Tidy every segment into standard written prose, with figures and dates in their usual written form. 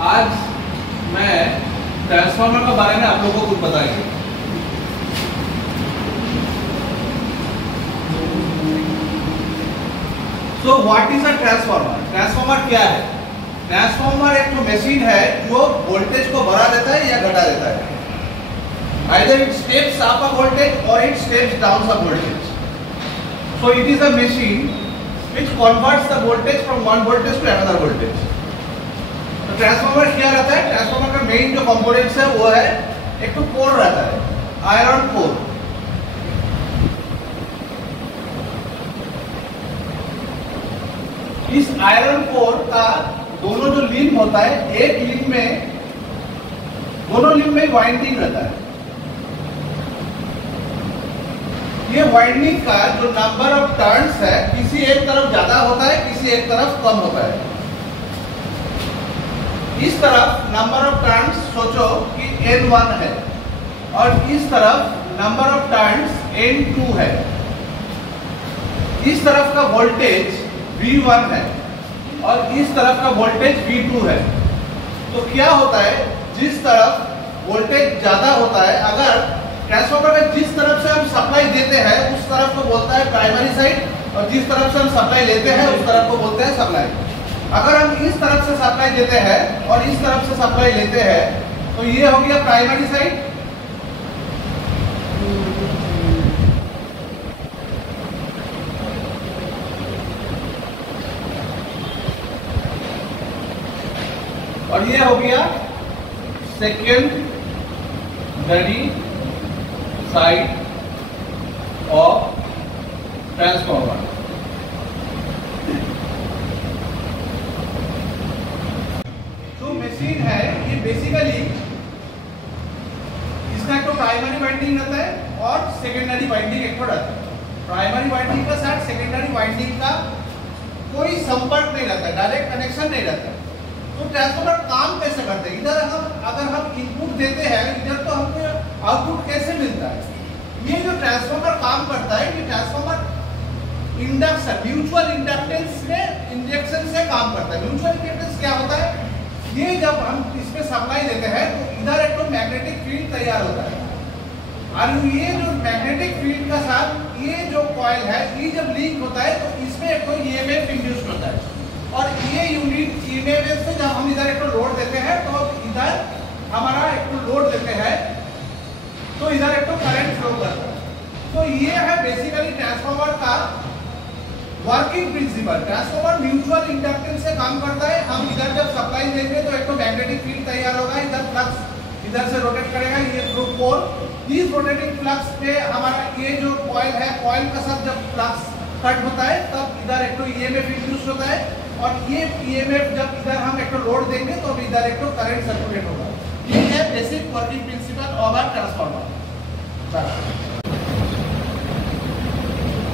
आज मैं ट्रांसफार्मर के बारे में आप लोगों को कुछ बताएंगे। So what is a transformer? Transformer क्या है? ट्रांसफार्मर एक तो मशीन है जो वोल्टेज को बढ़ा देता है या घटा देता है। Either it steps up a voltage or it steps down a voltage. So it is a machine which converts the voltage from one voltage to another voltage. तो ट्रांसफार्मर क्या रहता है? ट्रांसफार्मर का मेन जो कंपोनेंट्स है वो है एक तो कोर रहता है, आयरन कोर। इस आयरन कोर का दोनों जो लिंब होता है, एक लिंब में दोनों लिंब में वाइंडिंग रहता है। ये वाइंडिंग का जो नंबर ऑफ टर्न्स है किसी एक तरफ ज्यादा होता है, किसी एक तरफ कम होता है। इस तरफ नंबर ऑफ टर्न्स सोचो कि N1 है और इस तरफ नंबर ऑफ टर्न्स N2 है। इस तरफ का वोल्टेज V1 है और इस तरफ का वोल्टेज V2 है। तो क्या होता है, जिस तरफ वोल्टेज ज्यादा होता है, अगर ट्रांसफार्मर में जिस तरफ से हम सप्लाई देते हैं उस तरफ को बोलता है प्राइमरी साइड और जिस तरफ से हम सप्लाई लेते हैं उस तरफ को बोलते हैं सप्लाई। अगर हम इस तरफ से सप्लाई देते हैं और इस तरफ से सप्लाई लेते हैं तो ये हो गया प्राइमरी साइड। और ये हो गया सेकेंडरी साइड ऑफ ट्रांसफार्मर। जो मशीन है ये बेसिकली इसका एक तो प्राइमरी वाइंडिंग रहता है और सेकेंडरी वाइंडिंग एक रहता है। प्राइमरी वाइंडिंग का साथ सेकेंडरी वाइंडिंग का कोई संपर्क नहीं रहता है, डायरेक्ट कनेक्शन नहीं रहता है। तो ट्रांसफार्मर काम कैसे करते हैं? इधर अगर हम इनपुट देते हैं, इधर तो हमको आउटपुट कैसे मिलता है? ये जो ट्रांसफार्मर काम करता है, ये ट्रांसफार्मर इंडक्शन, म्यूचुअल इंडक्टेंस में इंजेक्शन से काम करता है। म्यूचुअल इंडक्टेंस क्या होता है? ये जब हम इसमें सप्लाई देते हैं तो इधर एक तो मैग्नेटिक फील्ड तैयार होता है और ये जो मैग्नेटिक फील्ड का साथ ये जो कॉइल है, ये जब लिंक होता है तो इसमें एक तो ईएमएफ इंड्यूस्ड होता है और ये यूनिट ईएमएफ से जब हम इधर एक तो लोड देते हैं तो इधर हमारा एक तो लोड देते हैं तो इधर एक तो करंट फ्लो करता है। तो ये है बेसिकली ट्रांसफार्मर का working principle. Transformer mutual inductance से काम करता है। हम इधर जब सप्लाई देंगे तो एक तो मैग्नेटिक फील्ड तैयार होगा, इधर फ्लक्स इधर से रोटेट करेगा, ये थ्रू पोल। इस रोटेटिंग फ्लक्स पे हमारा ये जो कॉइल है, कॉइल का साथ जब फ्लक्स कट होता है तब इधर एक तो ईएमएफ इंड्यूस होता है और ये ईएमएफ जब इधर हम एक तो लोड देंगे तो इधर एक तो करंट सर्कुलेट होगा। ये है basic working principle of a transformer.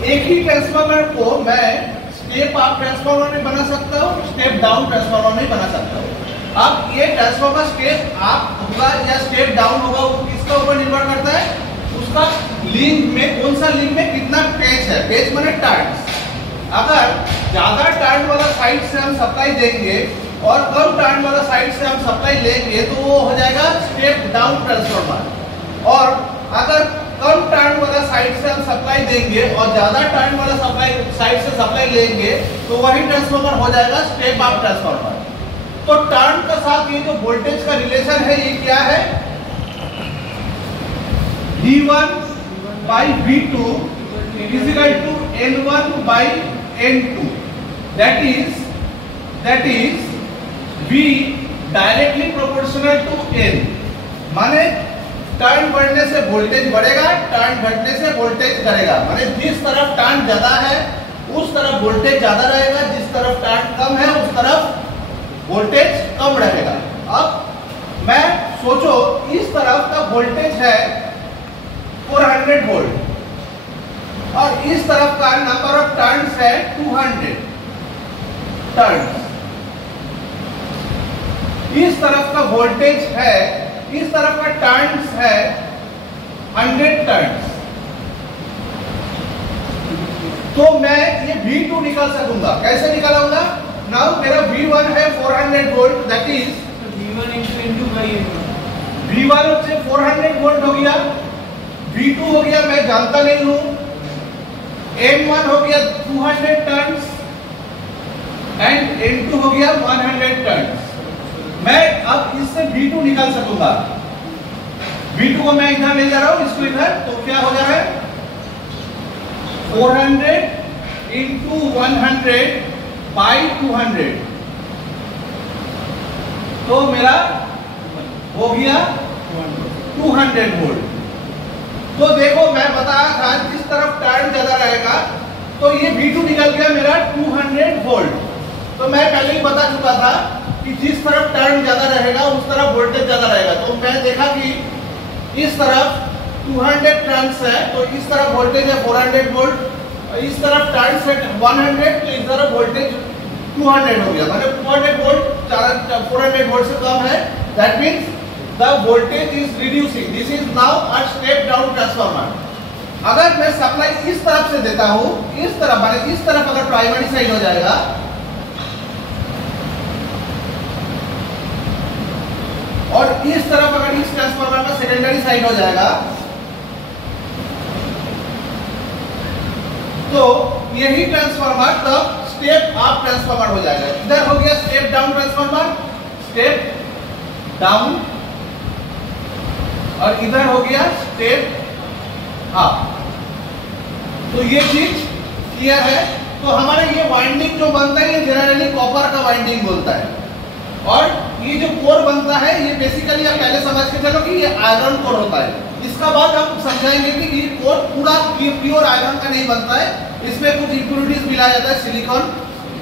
एक ही ट्रांसफार्मर को मैं स्टेप अप ट्रांसफार्मर में बना सकता हूँ, स्टेप डाउन ट्रांसफार्मर में बना सकता हूँ। अब ये ट्रांसफार्मर स्टेप अप होगा या स्टेप डाउन होगा वो किसका ऊपर निर्भर करता है? उसका लिंक में, कौन सा लिंक में कितना पेच है। पेच माने टर्न्स। अगर ज्यादा टर्न वाला साइड से हम सप्लाई देंगे और कम टर्न वाला साइड से हम सप्लाई लेंगे तो वो हो जाएगा स्टेप डाउन ट्रांसफार्मर। और अगर कम टर्न वाला साइड से हम सप्लाई देंगे और ज्यादा टर्न वाला सप्लाई साइड से सप्लाई लेंगे तो वही ट्रांसफार्मर हो जाएगा स्टेप अप ट्रांसफार्मर। तो टर्न के साथ ये जो वोल्टेज का रिलेशन है ये क्या है? V1 by V2 is equal to N1 by N2. That is V directly proportional to N। माने टर्न बढ़ने से वोल्टेज बढ़ेगा, टर्न घटने से वोल्टेज घटेगा। माने जिस तरफ टर्न ज्यादा है उस तरफ वोल्टेज ज्यादा रहेगा, जिस तरफ टर्न कम है उस तरफ वोल्टेज कम रहेगा। अब मैं सोचो इस तरफ का वोल्टेज है 400 वोल्ट और इस तरफ का नंबर ऑफ टर्न्स है 200 टर्न्स। इस तरफ का वोल्टेज है, इस तरफ का टर्न्स है 100 टर्न्स। तो मैं ये V2 निकाल सकूंगा। कैसे निकालूंगा? नाउ मेरा V1 है 400 वोल्ट, दैट इज V1 से 400 वोल्ट हो गया, V2 हो गया मैं जानता नहीं हूं, N1 हो गया 200 टर्न्स एंड N2 हो गया 100 टर्न्स। मैं अब इससे V2 निकाल सकूंगा। V2 को मैं इधर ले जा रहा हूं, इसको इधर, तो क्या हो जा रहा है 400 into 100 by 200, तो मेरा हो गया 200 वोल्ट। तो देखो मैं बताया था जिस तरफ टर्न ज्यादा रहेगा तो ये V2 निकल गया मेरा 200 वोल्ट। तो मैं पहले ही बता चुका था कि जिस तरफ टर्न ज्यादा रहेगा उस तरफ वोल्टेज ज्यादा रहेगा। तो मैं देखा कि इस तरफ 200 टर्न्स है तो इस तरफ वोल्टेज है 400 वोल्ट, इस तरफ टर्न्स है 100 तो इस तरफ वोल्टेज 200 हो गया, मतलब 200 वोल्ट 400 वोल्ट से कम है। That means the voltage is reducing. This is now a step down transformer. अगर मैं सप्लाई इस तरफ से देता हूं, इस तरफ माने इस तरफ अगर प्राइमरी साइड हो जाएगा और इस तरफ अगर इस ट्रांसफार्मर का सेकेंडरी साइड हो जाएगा तो यही ट्रांसफार्मर तब स्टेप अप ट्रांसफार्मर हो जाएगा। इधर हो गया step down transformer, step down, और इधर हो गया स्टेप अप। तो ये चीज क्लियर है। तो हमारे ये वाइंडिंग जो बनता है ये जनरली कॉपर का वाइंडिंग बोलता है, और ये जो कोर बनता है ये बेसिकली आप पहले समझ के चलो कि ये आयरन कोर होता है। इसका बाद हम समझाएंगे कि ये कोर पूरा प्योर आयरन का नहीं बनता है, इसमें कुछ इंप्योरिटीज मिलाया जाता है, सिलिकॉन,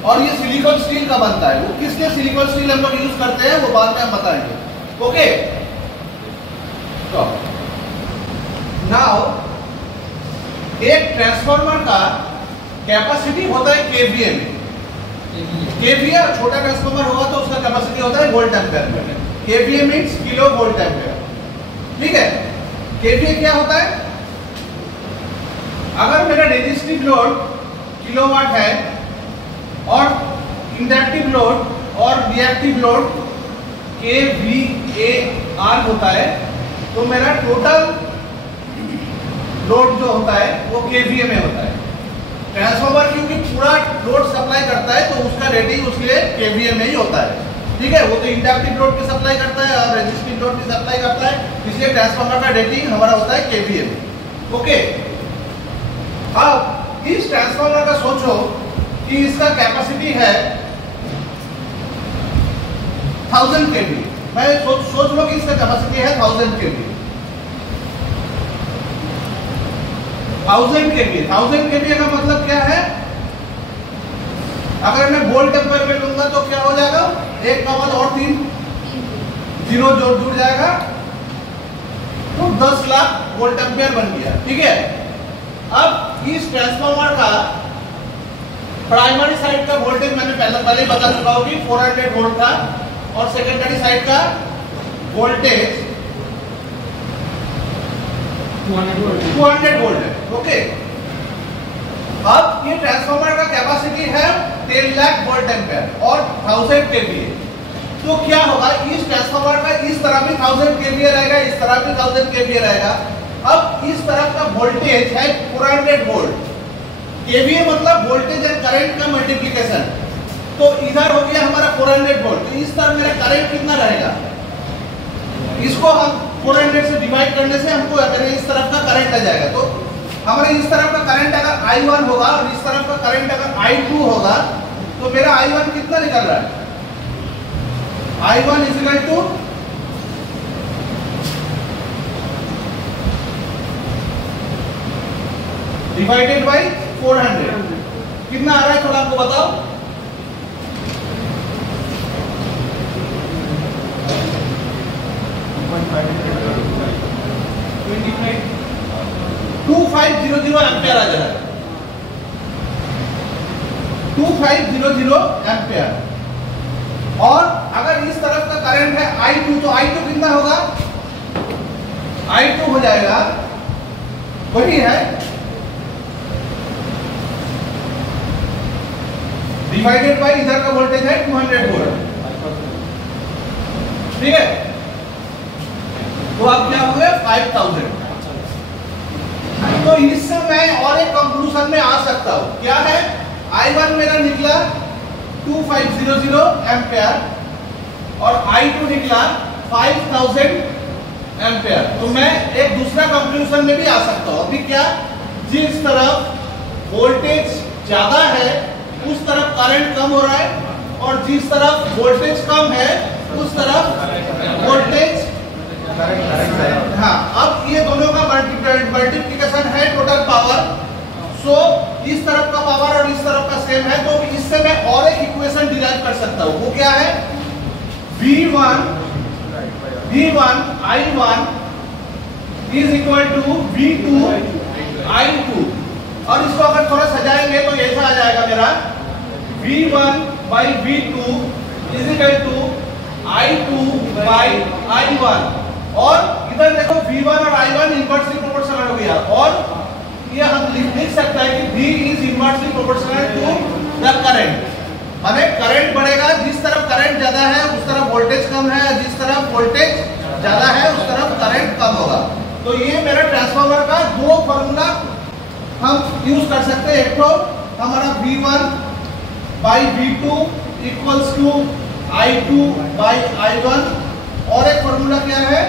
और ये सिलिकॉन स्टील का बनता है। वो किस लिए सिलिकॉन स्टील हम लोग यूज करते हैं वो बाद में हम बताएंगे। ओके, नाउ एक ट्रांसफार्मर का कैपेसिटी होता है केवीए में। केवीए छोटा ट्रांसफार्मर होगा तो उसका कैपेसिटी होता है वोल्ट एम्पीयर में। KVA means kilo volt ampere, ठीक है। केवीए क्या होता है, अगर मेरा रेजिस्टिव लोड किलोवाट है और इंडक्टिव लोड और रिएक्टिव लोड kVAR होता है, तो मेरा टोटल लोड जो होता है वो केवीए में होता है। ट्रांसफार्मर क्योंकि पूरा लोड सप्लाई करता है तो उसका रेटिंग उसके केवीए में ही होता है, ठीक है। वो तो इंडक्टिव लोड की सप्लाई करता है और रेजिस्टिव लोड की सप्लाई करता है, इसलिए ट्रांसफार्मर का रेटिंग हमारा होता है केवीए में। ओके, अब इस ट्रांसफार्मर का सोचो कि इसका कैपेसिटी है 1000 केवी। मैं सोच लो कि इसका कैपेसिटी है 1000 केवी। 1000 केवी का मतलब क्या है, अगर मैं वोल्ट एम्पीयर में लूंगा तो क्या हो जाएगा, एक का बाद और 3 जीरो जुड़ जाएगा तो 10 लाख वोल्ट एम्पीयर बन गया, ठीक है। अब इस ट्रांसफार्मर का प्राइमरी साइड का वोल्टेज मैंने पहले बता चुका हूं कि 400 वोल्ट था, और सेकेंडरी साइड का वोल्टेज 200 वोल्ट है। ओके, अब ये ट्रांसफार्मर का कैपेसिटी है 10 लाख वोल्ट एम्पीयर और 1000 केवीए। तो क्या होगा, इस ट्रांसफार्मर का इस तरह भी 1000 केवीए रहेगा, इस तरह भी 1000 केवीए रहेगा। अब इस तरफ का वोल्टेज है 400 वोल्ट। केवीए मतलब वोल्टेज एंड करंट का मल्टीप्लिकेशन। तो इधर हो गया हमारा 400 वोल्ट, तो इस तरफ मेरा करंट कितना रहेगा, इसको हम 400 से डिवाइड करने से हमको अगर इस तरफ का करंट आ जाएगा। तो हमारे इस तरफ का करंट अगर I1 होगा और इस तरफ का करंट अगर I2 होगा तो मेरा I1 कितना निकल रहा है, I1 equal two divided by 400 कितना आ रहा है थोड़ा आपको बताओ। 2500 एम्पियर आ जाएगा, 2500 एम्पियर। और अगर इस तरफ का करंट है I2 तो I2 कितना होगा, I2 हो जाएगा वही है डिवाइडेड बाय इधर का वोल्टेज है 200 वोल्ट, ठीक है। तो अब क्या हो गया 5000। तो इससे मैं और एक कंक्लूजन में आ सकता हूं, क्या है, I1 मेरा निकला 2500 एम्पियर और I2 निकला 5000 एम्पियर। तो मैं एक दूसरा कंक्लूजन में भी आ सकता हूं। अभी क्या, जिस तरफ वोल्टेज ज्यादा है उस तरफ करंट कम हो रहा है, और जिस तरफ वोल्टेज कम है उस तरफ वोल्टेज, हाँ, अब ये दोनों का मल्टीप्लिकेशन है टोटल पावर। सो इस तरफ का पावर और इस तरफ का सेम है, तो इससे मैं और एक इक्वेशन डिराइव कर सकता हूं। वो क्या है, V1 I1 is equal to V2 I2। और इसको अगर थोड़ा सजाएंगे तो ऐसा आ जाएगा मेरा V1 by V2 is equal to I2 by I1। और इधर देखो V1 और I1 इनवर्सली प्रोपोर्शनल हो गया, और ये हम लिख सकता है कि V is inversely proportional to the current. माने करंट बढ़ेगा, जिस तरफ करंट ज्यादा है उस तरफ वोल्टेज कम है, जिस तरफ वोल्टेज ज्यादा है उस तरफ करंट कम होगा। तो ये मेरा ट्रांसफार्मर का दो फॉर्मूला हम यूज कर सकते हैं। एक तो हमारा V1 by V2 equals to I2 by I1, और एक फॉर्मूला क्या है,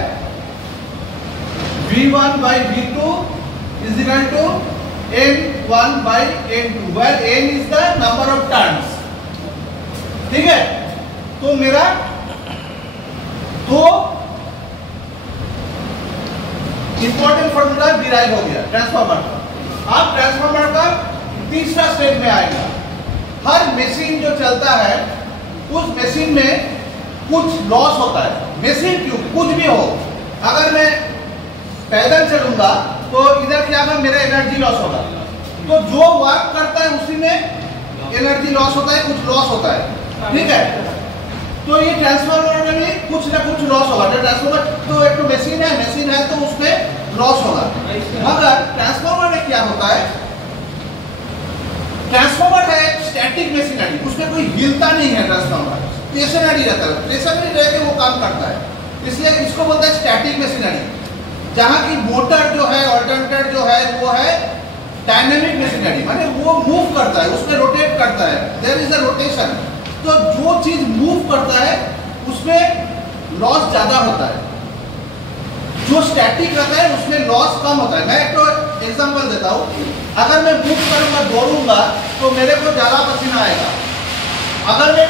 V1 by V2 is equal to N1 by N2, where N is the number of turns। ठीक है, तो मेरा दो इंपॉर्टेंट फॉर्मूला डिराइव हो गया ट्रांसफार्मर का। अब ट्रांसफार्मर का तीसरा स्टेप में आएगा। हर मशीन जो चलता है उस मशीन में कुछ लॉस होता है। मशीन क्यों, कुछ भी हो, अगर मैं पैदल चलूंगा तो इधर क्या होगा, मेरा एनर्जी लॉस होगा। तो जो वर्क करता है उसी में एनर्जी लॉस होता है, कुछ लॉस होता है। ठीक है, तो ये ट्रांसफार्मर में भी कुछ ना कुछ लॉस होगा। तो ट्रांसफार्मर तो एक तो मशीन है तो उसमें लॉस होगा। मगर ट्रांसफार्मर में क्या होता है, ट्रांसफार्मर है स्टैटिक मशीनरी, उसमें कोई हिलता नहीं है। ट्रांसफार्मर स्टेशनरी रहता है, स्टेशनरी रह के वो काम करता है, इसलिए इसको बोलते हैं स्टैटिक मशीनरी। जहां की मोटर जो है, अल्टरनेटर जो है, वो है डायनेमिक मशीनरी, माने वो मूव करता है, उसमें रोटेट करता है, देयर इज अ रोटेशन। तो जो चीज मूव करता है उसमें लॉस ज्यादा होता है, जो स्टैटिक रहता है उसमें लॉस कम होता है। मैं एक तो एग्जांपल देता हूँ, अगर मैं मूव करूंगा, दौड़ूंगा तो मेरे को ज्यादा पसीना आएगा। अगर मैं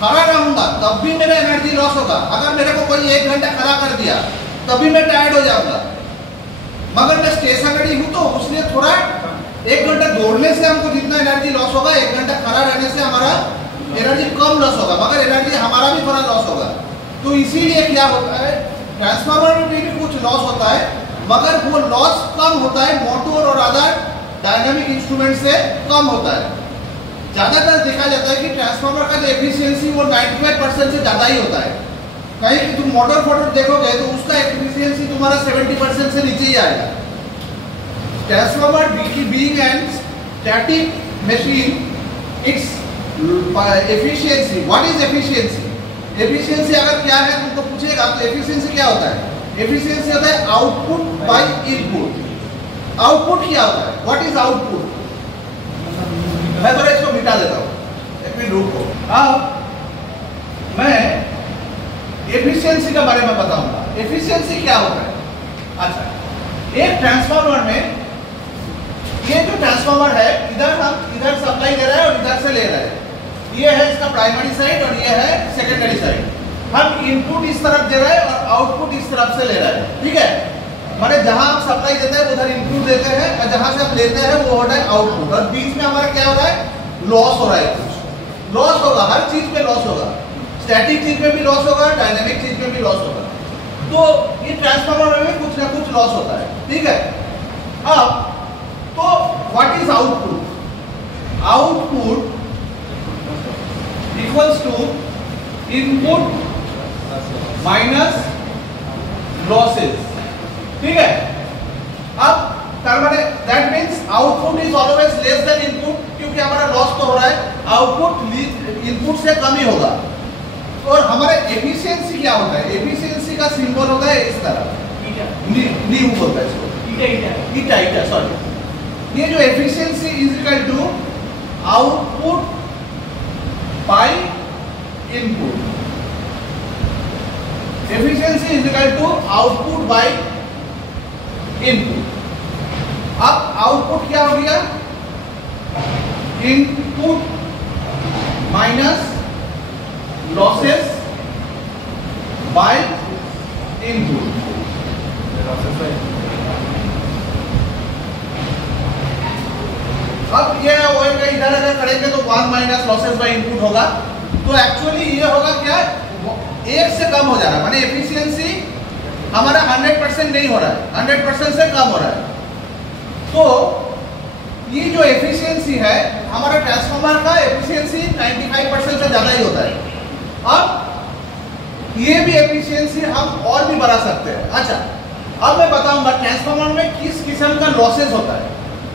खड़ा रहूंगा तब भी मेरा एनर्जी लॉस होगा। अगर मेरे को कोई 1 घंटा खड़ा कर दिया तभी मैं टायर्ड हो जाऊंगा। मगर मैं स्टेशनरी हूं तो उसलिए थोड़ा 1 घंटा दौड़ने से हमको जितना एनर्जी लॉस होगा, 1 घंटा खड़ा रहने से हमारा एनर्जी कम लॉस होगा, मगर एनर्जी हमारा भी थोड़ा लॉस होगा। तो इसीलिए क्या होता है, ट्रांसफार्मर में भी कुछ लॉस होता है, मगर वो लॉस कम होता है मोटर और अदर डायनामिक इंस्ट्रूमेंट से कम होता है। ज्यादातर देखा जाता है कि ट्रांसफार्मर का जो एफिशिएंसी वो 95% से ज्यादा ही होता है। कहीं तुम मोटर फोटर देखोगे तो उसका एफिशिएंसी तुम्हारा 70% से नीचे ही आएगा। Transformer being and static machine, its efficiency, what is efficiency? Efficiency अगर क्या है तुमको पूछेगा तो एफिशिएंसी क्या होता है? एफिशिएंसी होता है आउटपुट बाय इनपुट। आउटपुट क्या होता है? What is output? मैं थोड़ा इसको मिटा देता हूँ, एक मिनट रुको। अब मैं एफिशिएंसी के बारे में बताऊंगा। एफिशिएंसी क्या होता है? अच्छा, एक ट्रांसफार्मर में, ये जो ट्रांसफार्मर है, इधर सप्लाई दे रहा है और इधर से ले रहा है। ये है इसका प्राइमरी साइड और ये है सेकेंडरी साइड। हम इनपुट इस तरफ दे रहे हैं और आउटपुट इस तरफ से ले रहे हैं। ठीक है, माने जहां हम सप्लाई देते हैं उधर इनपुट देते हैं और जहां से हम लेते हैं वो होता है आउटपुट। और बीच में हमारा क्या हो रहा है? लॉस हो रहा है। कुछ लॉस होगा, हर चीज में लॉस होगा, स्टैटिक चीज में भी लॉस होगा, डायनेमिक चीज में भी लॉस होगा। तो ये ट्रांसफार्मर में कुछ ना कुछ लॉस होता है। ठीक है, अब तो what is output? Output equals to input minus losses. ठीक है, अब that means output is always less than input, क्योंकि हमारा लॉस तो हो रहा है, आउटपुट इनपुट से कम ही होगा। और हमारे एफिशिएंसी क्या होता है? एफिशिएंसी का सिंबल होता है इस तरह, न्यू बोलता है इसको, ईटा ईटा सॉरी। ये जो efficiency is equal to output by input, efficiency is equal to output by input. अब आउटपुट क्या हो गया, input minus losses by input. अब ये होगा इधर अगर करेंगे तो 1 माइनस लॉसेस बाय इनपुट होगा, तो एक्चुअली ये होगा क्या, एक से कम हो जा रहा है, माने एफिशिएंसी हमारा 100% नहीं हो रहा है, 100% से कम हो रहा है। तो ये जो एफिशिएंसी है हमारा ट्रांसफार्मर का एफिशिएंसी 95% से ज्यादा ही होता है। अब ये भी एफिशिएंसी हम और भी बढ़ा सकते हैं। अच्छा, अब मैं बताऊंगा ट्रांसफार्मर में किस किस्म का लॉसेस होता है।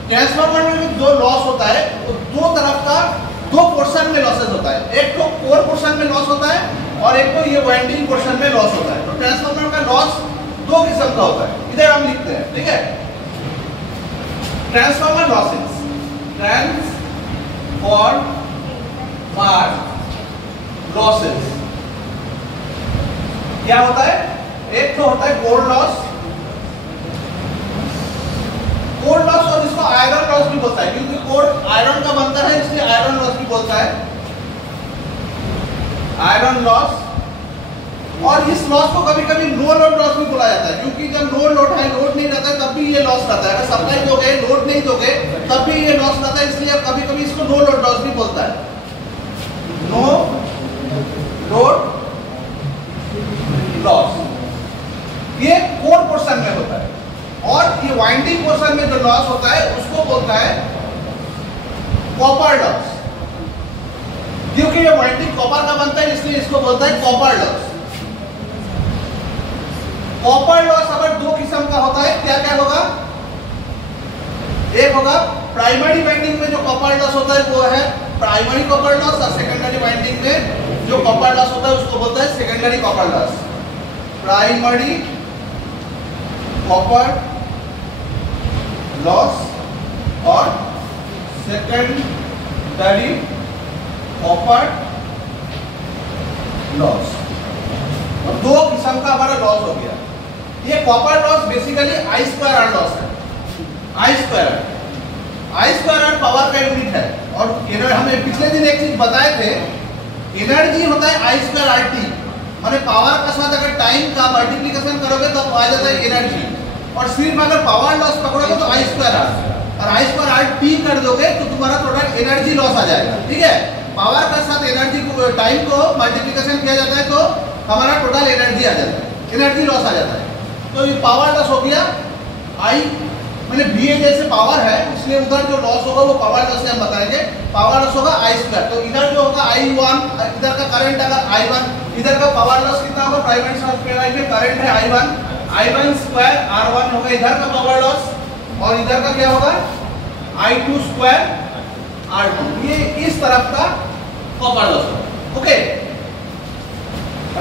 ट्रांसफार्मर में जो लॉस होता है वो दो तरफ का, दो पोर्शन में लॉसेस होता है। एक तो कोर पोर्शन में लॉस होता है और एक तो ये वाइंडिंग पोर्शन में लॉस होता है। तो ट्रांसफार्मर का लॉस दो किस्म का होता है, इधर हम लिखते हैं, ठीक है। ट्रांसफार्मर लॉसेस, ट्रांसफार्मर लॉसेस क्या होता है, एक तो होता है कोर लॉस, कोर लॉस, और इसको आयरन लॉस भी बोलता है क्योंकि कोर आयरन का बनता है इसलिए आयरन लॉस भी बोलता है, आयरन लॉस। और इस लॉस को कभी कभी नो लोड लॉस भी बोला जाता है क्योंकि जब नो लोड है, लोड नहीं रहता है तब भी ये लॉस करता है। अगर सप्लाई दोगे, लोड नहीं दोगे तब भी ये लॉस करता है, इसलिए कभी कभी इसको नो लोड लॉस भी बोलता है, नो लोड लॉस। ये कोर पोर्शन में होता है और ये वाइंडिंग पोर्शन में जो लॉस होता है उसको बोलता है कॉपर लॉस, क्योंकि ये वाइंडिंग कॉपर का बनता है इसलिए इसको बोलता है कॉपर लॉस। कॉपर लॉस अगर दो किस्म का होता है, क्या क्या होगा, एक होगा प्राइमरी वाइंडिंग में जो कॉपर लॉस होता है वो है प्राइमरी कॉपर लॉस, और सेकेंडरी वाइंडिंग में जो कॉपर लॉस होता है उसको बोलता है secondary copper loss. Primary copper loss और सेकेंडरी कॉपर लॉस, और दो किस्म का हमारा लॉस हो गया। ये copper loss basically I square R loss है, आई स्क्वायर आर पावर का यूनिट है। और हमें पिछले दिन एक चीज बताए थे, एनर्जी होता है आई स्क्वायर आर टी, माने पावर का साथ अगर टाइम का मल्टीप्लिकेशन करोगे तो आ जाता है एनर्जी, और सिर्फ अगर पावर लॉस पकड़ोगे तो आई स्क्वायर आर, और आई स्क्वायर आर टी कर दोगे तो तुम्हारा टोटल एनर्जी लॉस आ जाएगा, ठीक है। पावर का साथ एनर्जी को, टाइम को मल्टीप्लिकेशन किया जाता है तो हमारा टोटल एनर्जी आ जाता है, एनर्जी लॉस आ जाता है। तो ये पावर लॉस हो गया, आई मैंने बी ए जैसे पावर है इसलिए उधर जो लॉस होगा वो पावर लॉस से हम बताएंगे, पावर लॉस होगा आई स्क्वायर। तो इधर जो होगा I1, इधर का करंट अगर I1, इधर का पावर लॉस कितना होगा, प्राइमरी सप्लाई में करंट है I1 स्क्वायर R1 होगा इधर का पावर लॉस, और इधर का क्या होगा I2 स्क्वायर R2। ये इस तरफ का कॉपर लॉस होगा, ओके।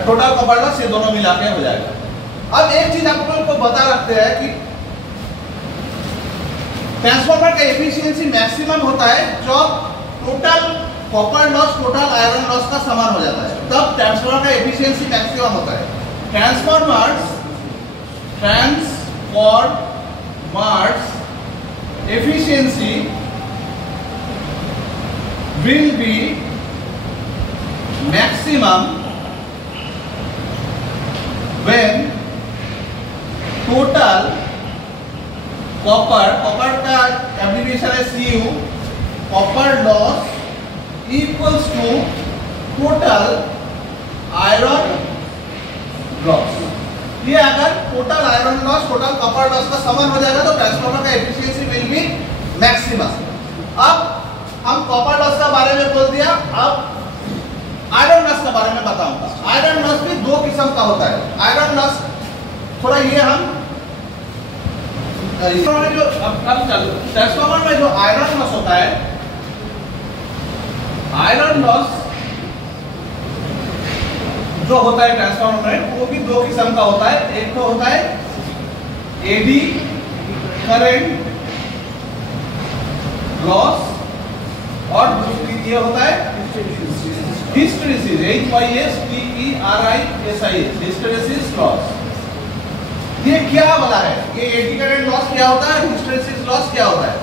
टोटल कॉपर लॉस ये दोनों मिला के हो जाएगा। अब एक चीज आप लोगों को बता रखते हैं कि ट्रांसफार्मर का एफिशिएंसी मैक्सिमम होता है जब total copper loss total iron loss का समान हो जाता है, तब ट्रांसफार्मर का एफिशिएंसी मैक्सिमम होता है। Transformers efficiency will be maximum when total copper का एब्रिविएशन है CU, copper loss equals to total iron loss। ये अगर total iron loss total copper loss का समान हो जाएगा तो ट्रांसफार्मर का एफिशिएंसी विल बी मैक्सिमम। अब हम कॉपर लॉस का बारे में बोल दिया, अब आयरन लॉस के बारे में बताऊंगा। आयरन लॉस भी दो किस्म का होता है। आयरन लॉस थोड़ा ये हम जो ट्रांसफार्मर में जो आयरन लॉस होता है, आयरन लॉस जो होता है ट्रांसफार्मर में वो भी दो किस्म का होता है। एक तो होता है एडी करंट लॉस और दूसरी ये होता है हिस्टैरिसीस, HYSTERISIS, हिस्टैरिसीस लॉस। ये क्या वाला है? ये एडी करंट लॉस क्या होता है, हिस्टैरिसीस लॉस क्या होता है?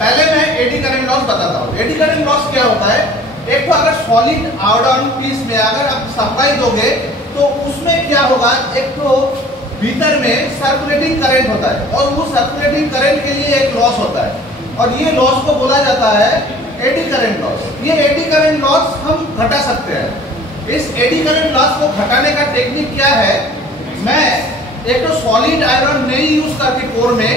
पहले मैं एडी करंट लॉस बताता हूँ। एडी करंट लॉस क्या होता है? एक तो अगर सॉलिड आयोडीन पीस में अगर आप सप्लाई दोगे तो उसमें क्या होगा, एक तो भीतर में सर्कुलेटिंग करंट होता है और वो सर्कुलेटिंग करंट के लिए एक लॉस होता है और ये लॉस को बोला जाता है एडी करंट लॉस। ये एडी करंट लॉस हम घटा सकते हैं। इस एडी करंट लॉस को घटाने का टेक्निक क्या है? मैं एक तो सॉलिड आयरन नहीं यूज करके कोर में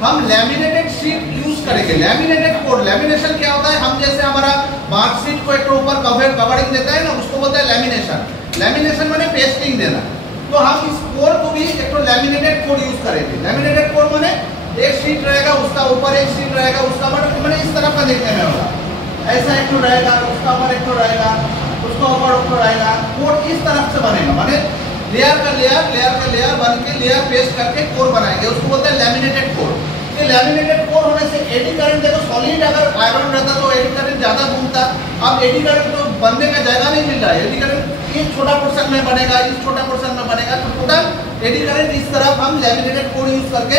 हम लैमिनेटेड शीट यूज करेंगे। लैमिनेटेड कोर, लैमिनेशन क्या होता है? हम जैसे हमारा मार्कशीट को एक तो ऊपर कवरिंग देता है ना, उसको बोलते हैं लैमिनेशन। लैमिनेशन माने पेस्टिंग देना। तो हम इस कोर को भी एक तो लैमिनेटेड कोर यूज करेंगे। लैमिनेटेड कोर माने एक शीट रहेगा, उसका ऊपर एक शीट रहेगा, उसका माने इस तरह का देखने में होगा, ऐसा एक तो रहेगा, उसका ऊपर एक तो रहेगा, उसका ऊपर एक तो रहेगा। कोर इस तरफ से बनेगा, माने लेयर का लेयर बन के लेयर पेस्ट करके कोर बनाएंगे, उसको बोलते हैं लैमिनेटेड कोर। ये लैमिनेटेड कोर होने से एडी करंट, देखो सॉलिड अगर आयरन रहता तो एडी करंट ज्यादा घूमता। अब एडी करंट तो बनने का जगह नहीं मिल रहा है। एडी करंट इस छोटा पोर्शन में बनेगा, इस छोटा पोर्शन में बनेगा, तो टोटल एडी करंट इस तरफ हम लैमिनेटेड कोर यूज करके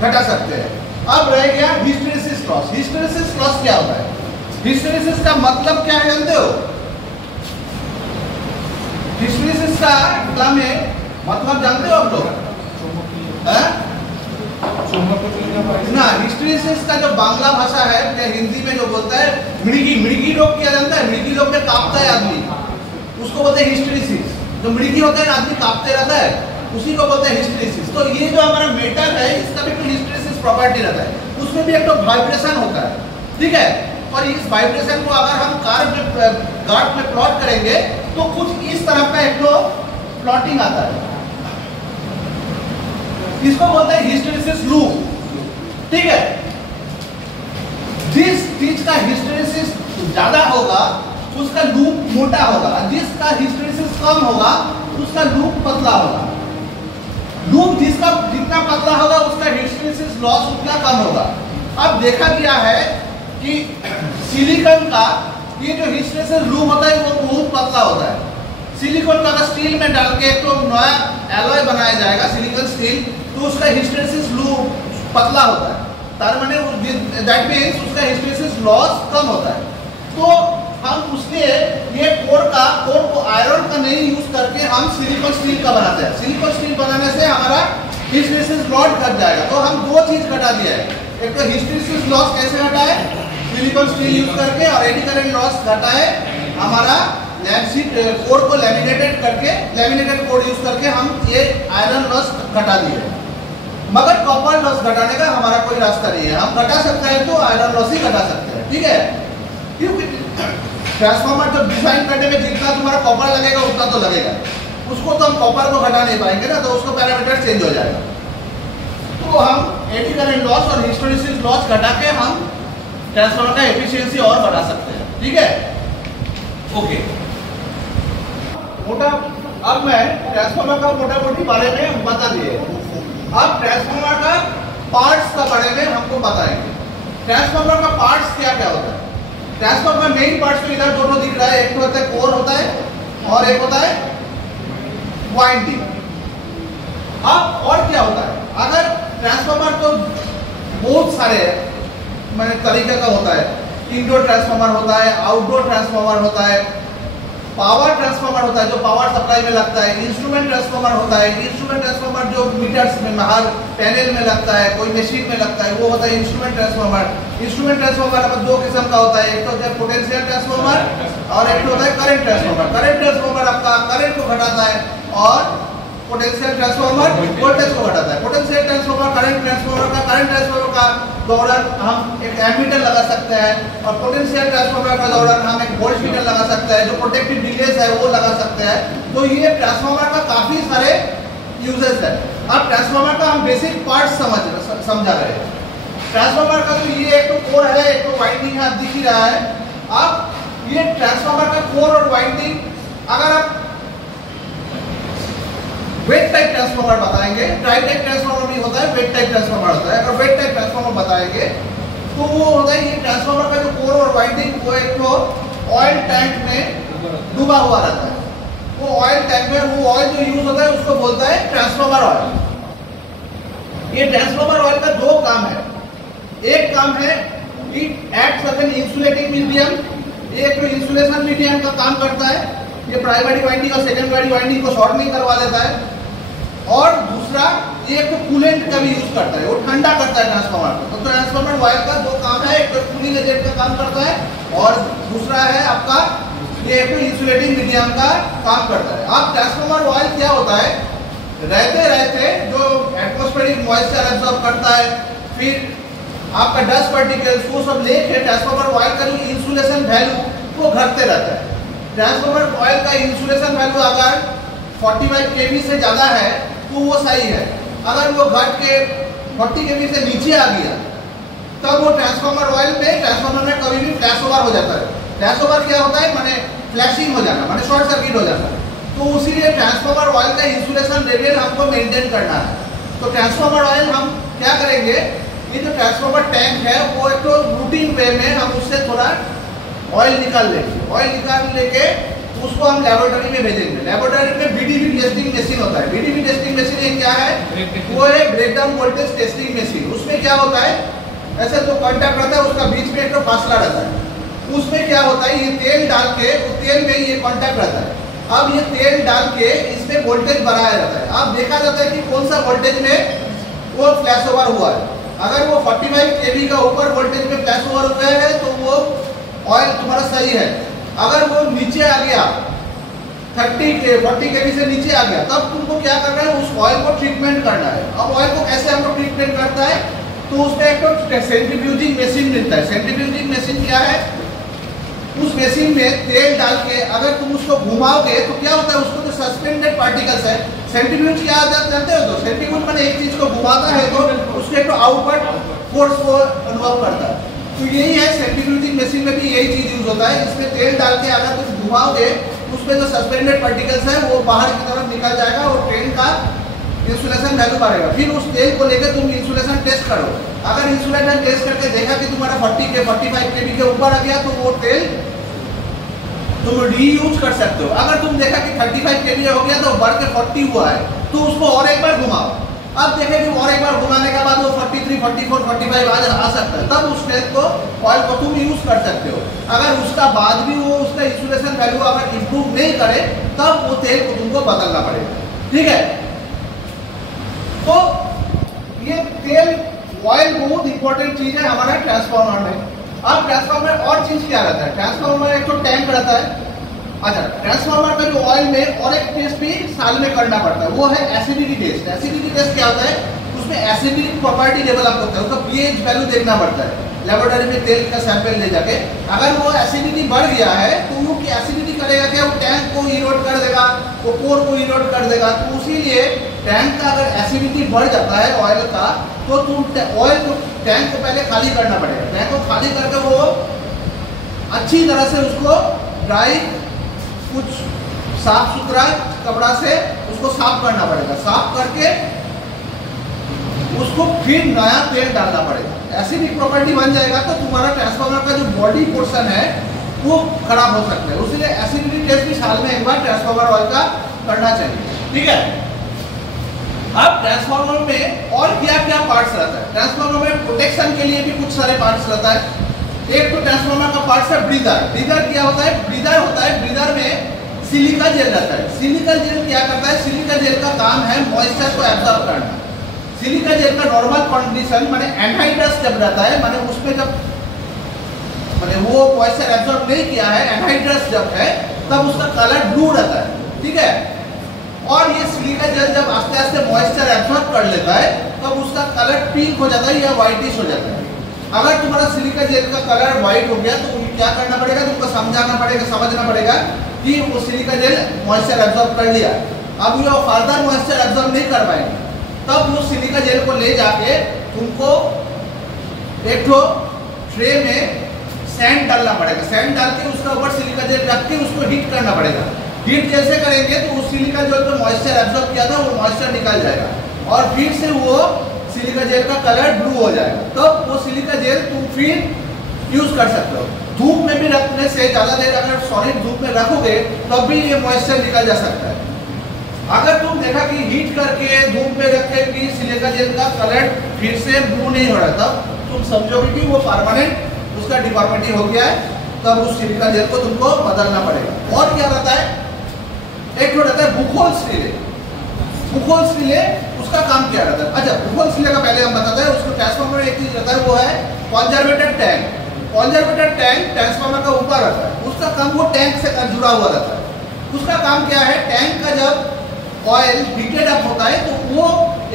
घटा सकते हैं। अब रह गया हिस्टैरिसीस लॉस। हिस्टैरिसीस लॉस क्या होता है? हिस्टैरिसीस का मतलब क्या है जानते हो? हिस्टैरिसीस का मतलब जानते हो आप लोग? ना, हिस्टैरिसीस का जो बांग्ला भाषा है या हिंदी में जो बोलता है मृगी रोग क्या जानता है? मृगी रोग में कांपता है आदमी, उसको बोलते हैं हिस्टैरिसीस। जो मृगी होता है ना, आदमी कांपते रहता है, उसी को बोलते हैं हिस्टैरिसीस। तो ये जो हमारा मेटल है इसका भी हिस्टैरिसीस प्रॉपर्टी रहता है, उसमें भी एक तो वाइब्रेशन होता है, ठीक है। और इस वाइब्रेशन को अगर हम गार्ड में प्लॉट करेंगे तो कुछ इस तरह का एक तो प्लॉटिंग आता है, इसको बोलते हैं हिस्टैरिसीस लूप, ठीक है। जिस चीज का हिस्टैरिसीस ज्यादा होगा उसका लूप मोटा होगा, जिसका हिस्टैरिसीस कम होगा उसका लूप पतला होगा। लूप जिसका जितना पतला होगा उसका हिस्टैरिसीस लॉस उतना कम होगा। अब देखा गया है कि सिलिकॉन का ये जो हिस्टैरिसीस लूप होता है वो बहुत पतला होता है। सिलिकॉन का स्टील में डाल के तो नया एलॉय बनाया जाएगा, सिलिकॉन स्टील, तो उसका हिस्टैरिसीस लूप पतला होता है, तार माने दैट मींस उसका हिस्टैरिसीस लॉस कम होता है। तो हम उसके ये कोर को आयरन का नहीं यूज करके हम सिलिकॉन स्टील का बनाते हैं। सिलिकॉन स्टील बनाने से हमारा हिस्टैरिसीस लॉस घट जाएगा। तो हम दो चीज घटा दिया है, एक तो हिस्टैरिसीस लॉस कैसे घटा है? सिलिकॉन स्टील यूज करके, और एडी करंट लॉस घटा है हमारा कोर को लैमिनेटेड करके, लैमिनेटेड कोर यूज करके हम ये आयरन लॉस घटा दिए। मगर कॉपर लॉस घटाने का हमारा कोई रास्ता नहीं है। हम घटा सकते हैं तो आयरन लॉस ही घटा सकते हैं, ठीक है। क्योंकि ट्रांसफार्मर जो डिजाइन करने में जितना तुम्हारा कॉपर लगेगा उतना तो लगेगा, उसको तो हम कॉपर को घटा नहीं पाएंगे ना, तो उसको पैरामीटर चेंज हो जाएगा। तो हम एडी करंट लॉस और हिस्टैरिसीस लॉस घटा के हम ट्रांसफार्मर का एफिशिएंसी और बढ़ा सकते हैं, ठीक है, ओके। अब मैं ट्रांसफार्मर का मोटा मोटी बारे में बता दिए। अब ट्रांसफार्मर का पार्ट्स का बारे में हमको बताएंगे। ट्रांसफार्मर का पार्ट्स क्या क्या होता है? ट्रांसफार्मर मेन पार्ट्स में इधर दोनों दिख रहा है, एक तो होता है कोर होता है और एक होता है वाइंडिंग। अब और क्या होता है? अगर ट्रांसफार्मर तो बहुत सारे तरीके का होता है। इंडोर ट्रांसफार्मर होता है, आउटडोर ट्रांसफार्मर होता है, पावर ट्रांसफार्मर होता है जो पावर सप्लाई में लगता है, इंस्ट्रूमेंट ट्रांसफार्मर होता है। इंस्ट्रूमेंट ट्रांसफार्मर जो मीटर्स में हर पैनल में लगता है, कोई मशीन में लगता है, वो होता है इंस्ट्रूमेंट ट्रांसफार्मर। इंस्ट्रूमेंट ट्रांसफार्मर अब दो किस्म का होता है, एक तो होता है पोटेंशियल ट्रांसफार्मर और एक होता है करंट ट्रांसफार्मर। करंट ट्रांसफार्मर आपका करंट को घटाता है और पोटेंशियल ट्रांसफार्मर वोल्टेज को घटाता है। पोटेंशियल ट्रांसफार्मर करंट ट्रांसफार्मर का दौरान हम एक एमीटर लगा सकते हैं और पोटेंशियल ट्रांसफार्मर का दौरान हम एक वोल्ट मीटर लगा सकते हैं, जो प्रोटेक्टिव डिलेस है वो लगा सकते हैं। तो ये ट्रांसफार्मर का काफी सारे यूजेस है। अब ट्रांसफार्मर का हम बेसिक पार्ट समझा रहे हैं। ट्रांसफार्मर का तो ये एक तो कोर है, एक तो वाइंडिंग है, आप दिख ही रहा है। अब ये ट्रांसफार्मर का कोर और वाइंडिंग अगर आप वेट टाइप ट्रांसफार्मर बताएंगे। ड्राई टाइप ट्रांसफार्मर भी होता है, वेट टाइप ट्रांसफार्मर होता है। अगर वेट टाइप ट्रांसफार्मर बताएंगे तो वो होता है, ये ट्रांसफार्मर का जो कोर और वाइंडिंग वो एक तो ऑयल टैंक में डूबा हुआ रहता है। वो ऑयल टैंक में वो ऑयल जो यूज होता है उसको बोलता है ट्रांसफार्मर ऑयल। ये ट्रांसफार्मर ऑयल का दो काम है। एक काम है it acts as an insulating medium, एक तो इंसुलेशन मीडियम का काम करता है। ये प्राइमरी वाइंडिंग और सेकेंडरी वाइंडिंग को शॉर्ट नहीं करवा देता है। और दूसरा ये एक तो कूलेंट का भी यूज करता है, वो ठंडा करता है ट्रांसफार्मर को। तो ट्रांसफार्मर ऑयल का दो काम है, एक तो कूलिंग एजेंट का काम करता है और दूसरा है आपका ये एक तो इंसुलेटिंग मीडियम का काम करता है। अब ट्रांसफार्मर ऑयल क्या होता है, रहते रहते जो एटमॉस्फेरिक मॉइस्चर एब्जॉर्ब करता है, फिर आपका डस्ट पार्टिकल्स वो सब लेके ट्रांसफार्मर ऑयल का जो इंसुलेशन वैल्यू वो घटते रहता है। ट्रांसफार्मर ऑयल का इंसुलेशन वैल्यू अगर 45 kV से ज्यादा है तो वो सही है। अगर वो घट के 40 kV से नीचे आ गया तब वो ट्रांसफार्मर ऑयल में ट्रांसफार्मर में कभी भी फ्लैश ओवर हो जाता है। फ्लैश ओवर क्या होता है, माने फ्लैशिंग हो जाना, माने शॉर्ट सर्किट हो जाता है। तो उसीलिए ट्रांसफार्मर ऑयल का इंसुलेशन लेवल हमको मेंटेन करना है। तो ट्रांसफार्मर ऑयल हम क्या करेंगे, ये जो ट्रांसफार्मर टैंक है वो एक तो रूटीन वे में हम उससे थोड़ा ऑयल निकाल लेंगे। ऑयल निकाल लेके उसको हम लेबोरेटरी में भेजेंगे। लेबोरेटरी में बीडीवी टेस्टिंग मशीन होता है। बीडीवी टेस्टिंग मशीन क्या है, वो है ब्रेकडाउन वोल्टेज टेस्टिंग मशीन। उसमें क्या होता है, ऐसे जो कॉन्टैक्ट रहता है उसका बीच में एक तो फासला रहता है। उसमें क्या होता है, ये तेल डाल के उस तेल में ये कॉन्टैक्ट रहता है। अब ये तेल डाल के इसमें वोल्टेज बढ़ाया जाता है। अब देखा जाता है कि कौन सा वोल्टेज में वो फ्लैश ओवर हुआ है। अगर वो 45 kV का ऊपर वोल्टेज में फ्लैश ओवर हुआ है तो वो ऑयल तुम्हारा सही है। अगर वो नीचे आ गया 40 kV से नीचे आ गया तब तुमको क्या करना है, उस ऑयल को ट्रीटमेंट करना है। अब ऑयल को कैसे हमको ट्रीटमेंट करता है, तो उसमें एक तो सेंट्रीफ्यूजिंग मशीन मिलता है। सेंट्रीफ्यूजिंग मशीन क्या है, उस मशीन में तेल डाल के अगर तुम उसको घुमाओगे तो क्या होता है, उसको तो सस्पेंडेड पार्टिकल्स है। सेंट्रीफ्यूज क्या जानते हो, तो सेंट्रीफ्यूज मैंने एक चीज को घुमाता है तो उसके तो आउटवर्ड फोर्स को अनुभव करता है। तो यही है, सेंट्रीफ्यूजिंग मशीन में भी यही चीज यूज होता है। इसमें तेल डाल के अगर तुम घुमाओगे उसमें जो सस्पेंडेड पार्टिकल्स है वो बाहर की तरफ निकल जाएगा और ट्रेन का इंसुलेशन वैल्यू बढ़ेगा। फिर उस तेल को लेकर तुम इंसुलेशन टेस्ट करो। अगर इंसुलेशन टेस्ट करके देखा कि तुम्हारा 45 kV के ऊपर आ गया तो वो तेल तुम रीयूज कर सकते हो। अगर तुम देखा कि 35 kV हो गया तो बढ़ के 40 हुआ है तो उसको और एक बार घुमाओ। अब देखें कि और एक बार घुमाने के बाद वो 43, 44, 45 आ सकता है, तब उस तेल को ऑयल को तुम यूज कर सकते हो। अगर उसका बाद भी वो उसका इंसुलेशन वैल्यू अगर इंप्रूव नहीं करे तब वो तेल को तुमको बदलना पड़ेगा। ठीक है, तो ये तेल ऑयल बहुत इंपॉर्टेंट चीज है हमारा ट्रांसफार्मर में। अब ट्रांसफार्मर और चीज क्या रहता है, ट्रांसफार्मर एक तो टैंक रहता है। अच्छा, ट्रांसफार्मर का जो ऑयल में और एक टेस्ट भी साल में करना पड़ता है, वो है एसिडिटी टेस्ट। एसिडिटी टेस्ट क्या होता है, उसमें एसिडिटी प्रॉपर्टी लेवल आपको होता है, उसका पीएच वैल्यू देखना पड़ता है। लेबोरेटरी में तेल का सैंपल ले जाके अगर वो एसिडिटी बढ़ गया है तो वो एसिडिटी करेगा क्या, वो टैंक को इरोड कर देगा, वो कोर को इरोड कर देगा। तो उसीलिए टैंक का अगर एसिडिटी बढ़ जाता है ऑयल का तो तुम ऑयल को टैंक को पहले खाली करना पड़ेगा। टैंक को खाली करके वो अच्छी तरह से उसको ड्राई कुछ साफ सुथरा कपड़ा से उसको साफ करना पड़ेगा। साफ करके उसको फिर नया तेल डालना पड़ेगा। एसिडिक प्रॉपर्टी बन जाएगा तो तुम्हारा ट्रांसफार्मर का जो बॉडी पोर्शन है वो खराब हो सकता है। उसलिए एसिडिटी टेस्ट भी साल में एक बार ट्रांसफार्मर ऑयल का करना चाहिए। ठीक है, अब ट्रांसफार्मर में और क्या क्या पार्ट्स रहता है। ट्रांसफार्मर में प्रोटेक्शन के लिए भी कुछ सारे पार्ट्स रहता है। एक तो ट्रांसफार्मर का पार्ट्स है ब्रीदर। ब्रीदर क्या होता है, ब्रीदर होता है, ब्रीदर में सिलिका जेल रहता है। सिलिका जेल क्या करता है, सिलिका जेल का काम है मॉइस्चर को एब्जॉर्ब करना। सिलिका जेल का नॉर्मल कंडीशन माने एनहाइड्रस जब रहता है, माने उसमें जब माने वो मॉइस्चर एब्जॉर्ब नहीं किया है, एनहाइड्रस जब है तब उसका कलर ब्लू रहता है। ठीक है, और ये सिलिका जेल जब आस्ते आस्ते मॉइस्चर एब्जॉर्ब कर लेता है तब उसका कलर पिंक हो जाता है या व्हाइटिश हो जाता है। अगर तुम्हारा सिलिका जेल का कलर व्हाइट हो गया तो क्या करना पड़ेगा, तुमको समझाना पड़ेगा, समझना पड़ेगा कि वो सिलिका जेल मॉइस्चर एब्जॉर्ब कर लिया, अब ये फर्दर मॉइस्चर एब्जॉर्ब नहीं कर पाएंगे। तब वो सिलिका जेल को ले जाके तुमको एक तो ट्रे में सैंड डालना पड़ेगा। सैंड डाल के उसका ऊपर सिलिका जेल रख के उसको हीट करना पड़ेगा। हीट जैसे करेंगे तो उस सिलिका जेल पे मॉइस्चर एब्जॉर्ब किया था वो मॉइस्चर निकल जाएगा और फिर से वो सिलिका जेल का कलर ब्लू हो जाएगा। तब वो सिलिका जेल तुम फिर यूज कर सकते हो। धूप में भी रखने से ज्यादा देर अगर सॉलिड धूप में रखोगे तब भी ये मॉइस्चर निकल जा सकता है। अगर तुम देखा कि हीट करके धूप में रखे कि सिलिका जेल का कलर फिर से ब्लू नहीं हो रहा तब तुम समझोगे कि वो परमानेंट उसका डिफॉर्मिटी हो गया है। तब उस सिलिका जेल को तुमको बदलना पड़ेगा। और क्या रहता है, एक तो रहता है बुकोल्स रिले। बुकोल्स रिले उसका काम क्या रहता है? अच्छा, बुकोल्स रिले का पहले हम बताते हैं। उसको ट्रांसफार्मर एक चीज रहता है वो है conservator tank. Conservator tank transformer का ऊपर रहता है। उसका काम वो टैंक से जुड़ा हुआ रहता है। उसका काम क्या है, टैंक का जब ऑयल हीटेड अप होता है तो वो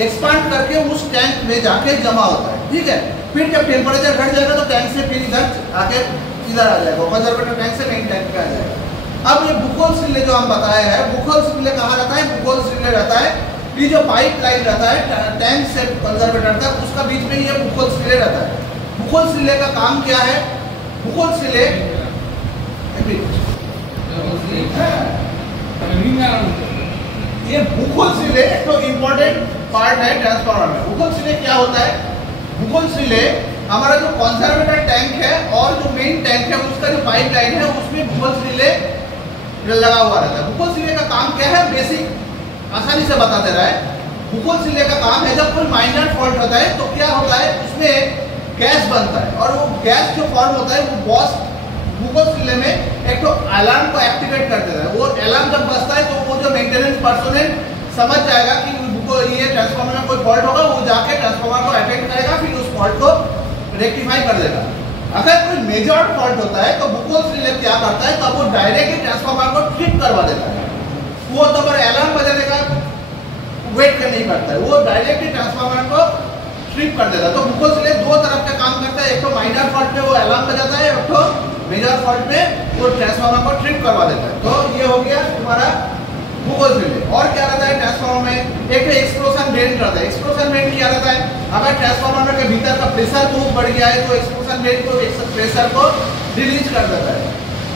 एक्सपांड करके उस टैंक में जाके जमा होता है। ठीक है, फिर जब टेम्परेचर घट जाएगा तो टैंक से फिर इधर आके इधर आ जाएगा, कंजर्वेटर टैंक से मेन टैंक पे आ जाएगा। अब ये बुकोल्स रिले जो हम बताए हैं, बुकोल्स रिले कहाँ रहता है? बुकोल्स रिले रहता है ये जो पाइप लाइन रहता है टैंक से कंजर्वेटर तक, उसका बीच में ये बुकोल्स रिले रहता है। बुकोल्स रिले का काम क्या है? बुकोल्स रिले ये बुकोल्स रिले एक तो इम्पोर्टेंट पार्ट है ट्रांसफार्मर में। बुकोल्स रिले क्या होता है? बुकोल्स रिले हमारा जो कंजर्वेटर टैंक है और जो मेन टैंक है उसका जो पाइप लाइन है उसमें बुकोल्स रिले लगा हुआ रहता है। बुकोल्स रिले का काम क्या है? बेसिक आसानी से बता दे रहा है। बुकोल्स रिले का काम है जब कोई माइनर फॉल्ट होता है तो क्या होता है, उसमें गैस बनता है और वो गैस जो फॉर्म होता है वो बॉस बुकोल्स रिले में एक तो अलार्म को एक्टिवेट कर देता है। वो अलार्म जब बजता है तो वो जो मेंटेनेंस पर्सनल समझ जाएगा कि ये ट्रांसफार्मर में कोई फॉल्ट होगा, वो जाके ट्रांसफार्मर को अटेंड करेगा, फिर उस फॉल्ट को रेक्टिफाई कर देगा। अगर कोई मेजर फॉल्ट होता है तो बुकोल्स रिले क्या करता है, तब वो डायरेक्टली ट्रांसफार्मर को ट्रिप करवा देता है। वो तब अलार्म बजा देगा, वेट कर नहीं करता है, वो डायरेक्टली ट्रांसफार्मर को ट्रिप कर देता है। तो बुकोल्स रिले दो तरफ का काम करता है, एक तो माइनर फॉल्ट पे वो अलार्म बजाता है, एक तो मेजर फॉल्ट पे वो ट्रांसफार्मर को ट्रिप करवा देता है। तो ये हो गया तुम्हारा बुकोल्स रिले। और क्या रहता है ट्रांसफार्मर में? एक एक्सप्लोजन वेंट रहता है। एक्सप्लोजन वेंट क्या रहता है? अगर ट्रांसफार्मर के भीतर का प्रेशर बहुत बढ़ गया है तो एक्सप्लोजन वेंट को प्रेशर को रिलीज कर देता है।